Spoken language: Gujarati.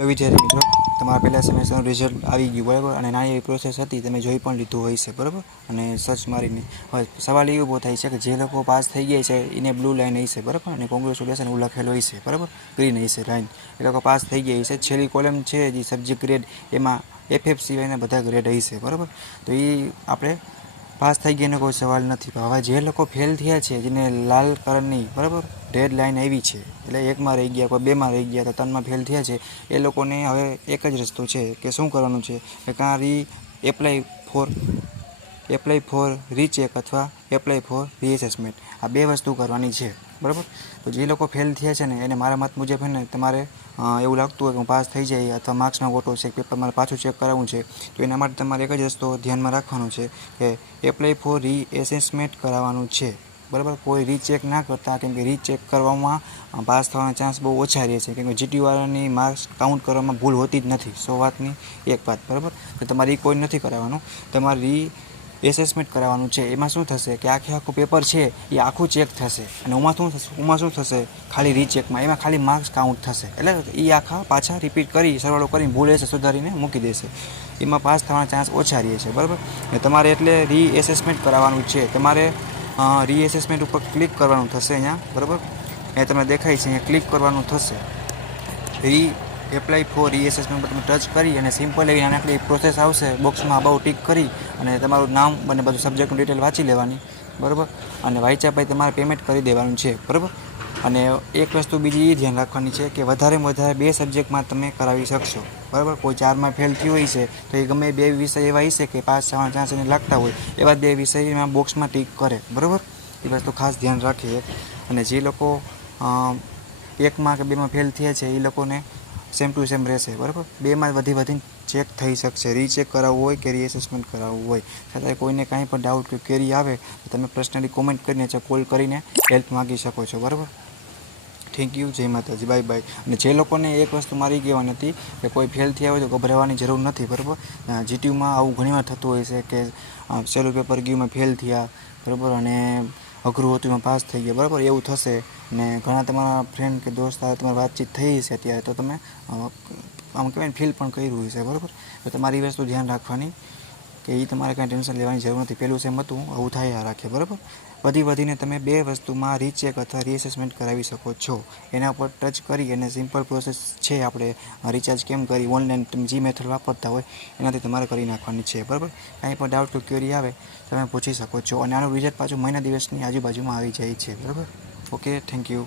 હેલો વિદ્યાર્થી મિત્રો. તમારા પહેલાં સેમેસ્ટરનું રિઝલ્ટ આવી ગયું, બરાબર? અને નાની એવી પ્રોસેસ હતી, તમે જોઈ પણ લીધું હોય છે, બરાબર? અને સર્ચ મારીને. હવે સવાલ એ ઊભો થાય છે કે જે લોકો પાસ થઈ ગયા છે, એને બ્લુ લાઈન હશે બરાબર? અને કોંગ્રેચ્યુલેશન એવું લખેલું હશે બરાબર? ગ્રીન હશે લાઇન એ લોકો પાસ થઈ ગયા હશે છેલ્લી કોલમ છે, જે સબ્જેક્ટ ગ્રેડ એમાં એફએફ સિવાયના બધા ગ્રેડ હશે બરાબર? તો એ આપણે પાસ થઈ ગયા કોઈ સવાલ નથી. હવે જે લોકો ફેલ થયા છે, જેને લાલ કલરની, બરાબર રેડ લાઇન આવી છે, એટલે એકમાં રહી ગયા, કોઈ બેમાં રહી ગયા, તો ત્રણમાં ફેલ થયા છે, એ લોકોને હવે એક જ રસ્તો છે કે શું કરવાનું છે? કે કાં રી apply for apply for recheck અથવા એપ્લાય ફોર રીએસેસમેન્ટ આ બે વસ્તુ કરવાની છે. બરાબર? તો જે લોકો ફેલ થયા છે ને, એને મારા મત મુજબ ને, તમારે એવું લાગતું હોય કે હું પાસ થઈ જાય અથવા માર્ક્સમાં ખોટો છે પેપર મારે પાછું ચેક કરાવવું છે, તો એના માટે તમારે એક જ રસ્તો ધ્યાનમાં રાખવાનો છે કે એપ્લાય ફોર રીએસેસમેન્ટ કરાવવાનું છે. બરાબર? કોઈ રીચેક ના કરતા, કેમ કે રીચેક કરવામાં પાસ થવાના ચાન્સ બહુ ઓછા રહે છે, કેમ કે જીટીવાળાની માર્ક્સ કાઉન્ટ કરવામાં ભૂલ હોતી જ નથી, સો વાતની એક વાત, બરાબર? તો તમારે એ કોઈ નથી કરાવવાનું. તમારે રી એસેસમેન્ટ કરાવવાનું છે. એમાં શું થશે કે આખે આખું પેપર છે, એ આખું ચેક થશે. અને ઉમાં શું થશે? ઉમાં શું થશે? ખાલી રીચેકમાં એમાં ખાલી માર્ક્સ કાઉન્ટ થશે. એટલે એ આખા પાછા રિપીટ કરી, સરવાળો કરીને ભૂલે છે સુધારીને મૂકી દેશે. એમાં પાસ થવાના ચાન્સ ઓછા રહે છે. બરાબર? ને તમારે એટલે રી એસેસમેન્ટ કરાવવાનું છે. તમારે રી એસેસમેન્ટ ઉપર ક્લિક કરવાનું થશે અહીંયા. બરાબર? એ તમને દેખાય છે, અહીંયા ક્લિક કરવાનું થશે. રી એપ્લાય ફોર રીએસેસમેન્ટ પર તમે ટચ કરી અને સિમ્પલ એવી નાનકડી પ્રોસેસ આવશે બોક્સમાં અબાઉ ટીક કરી અને તમારું નામ અને બધું સબ્જેક્ટનું ડિટેલ વાંચી લેવાની, બરાબર? અને વાંચ્યા પછી તમારે પેમેન્ટ કરી દેવાનું છે, બરાબર? અને એક વસ્તુ બીજી એ ધ્યાન રાખવાની છે કે વધારેમાં વધારે બે સબ્જેક્ટમાં તમે કરાવી શકશો, બરાબર? કોઈ ચારમાં ફેલ થયું હોય છે, તો એ ગમે બે વિષય એવા હશે કે પાસ થવાના ચાન્સ એને લાગતા હોય, એવા બે વિષયમાં બોક્સમાં ટીક કરે, બરાબર? એ વસ્તુ ખાસ ધ્યાન રાખીએ. અને જે લોકો એકમાં કે બેમાં ફેલ થયા છે, એ લોકોને સેમ ટુ સેમ રહેશે, બરાબર? બેમાં વધી વધીને ચેક થઈ શકશે. રીચેક કરાવવું હોય કે રીએસેસમેન્ટ કરાવવું હોય? છતાંય કોઈને કાંઈ પણ ડાઉટ કે કેરી આવે, તો તમે પર્સનલી કોમેન્ટ કરીને અથવા કોલ કરીને હેલ્પ માગી શકો છો, બરાબર? થેન્ક યુ જય માતાજી. બાય બાય અને જે લોકોને એક વસ્તુ મારી કહેવાની હતી કે કોઈ ફેલ થયા હોય તો ગભરાવાની જરૂર નથી, બરાબર? જીટીયુમાં આવું ઘણીવાર થતું હોય છે કે સેલું પેપર ગયુંમાં ફેલ થયા, બરાબર? અને અઘરું હતું એમાં પાસ થઈ ગયા. બરાબર? એવું થશે. ને ઘણા તમારા ફ્રેન્ડ કે દોસ્ત સાથે તમારી વાતચીત થઈ છે ત્યારે તો તમે આમ કહેવાય ફીલ પણ કર્યું હશે. બરાબર? તો તમારી વસ્તુ ધ્યાન રાખવાની. કે એ તમારે કાંઈ ટેન્શન લેવાની જરૂર નથી. પહેલું સેમ હતું, આવું થાય રાખે, બરાબર? વધી વધીને તમે બે વસ્તુમાં રીચેક અથવા રીએસેસમેન્ટ કરાવી શકો છો. એના પર ટચ કરી અને સિમ્પલ પ્રોસેસ છે આપણે રિચાર્જ કેમ કરી ઓનલાઈન તમે જે મેથડ વાપરતા હોય, એનાથી તમારે કરી નાખવાની છે, બરાબર? કાંઈ પણ ડાઉટ કે ક્વેરી આવે, તમે પૂછી શકો છો. અને આનું રિઝલ્ટ પાછું મહિના દિવસની આજુબાજુમાં આવી જાય છે, બરાબર? Okay thank you